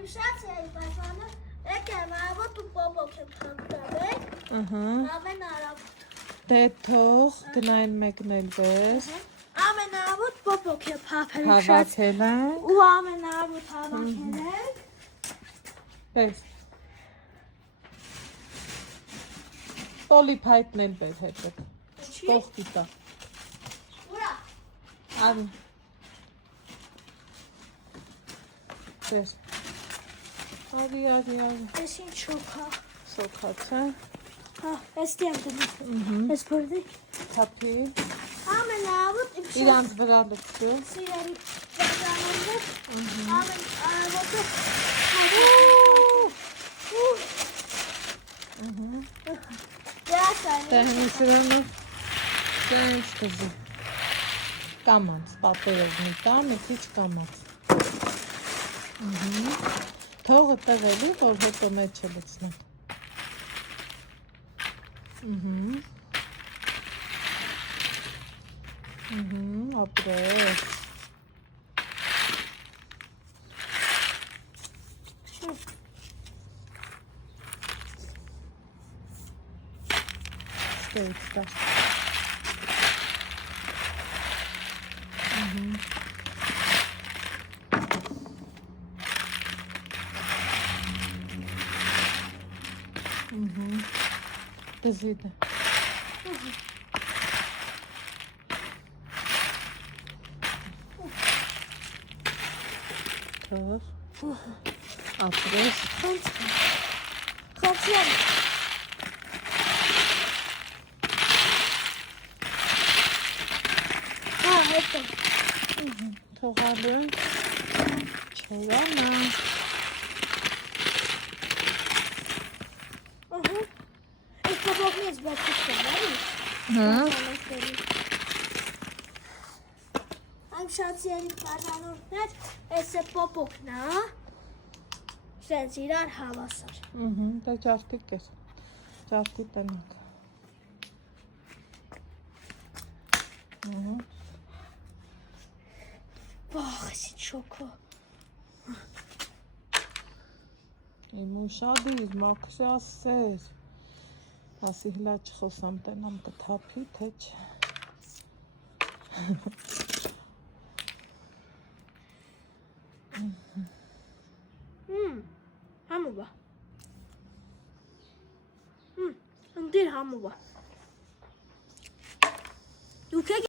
Շատ բաժանը եկեմ արավոտ ու պոպոք եմ խանգարել, ամեն արավոտ։ Դե թող գնային մեկն էլ վեր։ Ամեն արավոտ պոպոք եմ հապել Հավաքել ենք։ ու ամեն արավոտ հավաքել ենք։ Պես։ Տոլի փայտն էլ բեր հետը։ Կողքի տա։ Ուրա։ Արի։ Պես։ Արի։ Ես ինչ շոքա։ Սոքաց է։ Հա, էստի եմ դնում։ Ես բորդի։ Թափի։ Ամեն արավոտ իմ Իրանց վրա լքսու։ սիրելի բաժանումներ, ամեն արավոտը Դե հնիսրունով դենչ կզի։ Կամած, պատերով մի տա, մի քիչ կամած։ Թողը տղելի, որ հետո մեջ չլցնեմ։ Ապրես։ Ստեյց տա։ Դզի դե։ Թող։ Ապրես։ խոցի եմ։ Հա, հետո։ Թողալու են չորանա։ Ես պոպոքն ես բացուցեմ, բարի։ Այն շատ սիրելի բաժանորդներ, ես է պոպոքն է, սենց իրար հավասար։ Դա ճարտիկ էր, ճարտի տնակ։ Վախ, ես ինչ շոքո։ Իմ ուշադիր, մաքսի ասեր։ Ասի հլա չխոսամ տենամ կթափի, թե չէ։ Համու բա։ Ընդիր համու բա։ Դուք եք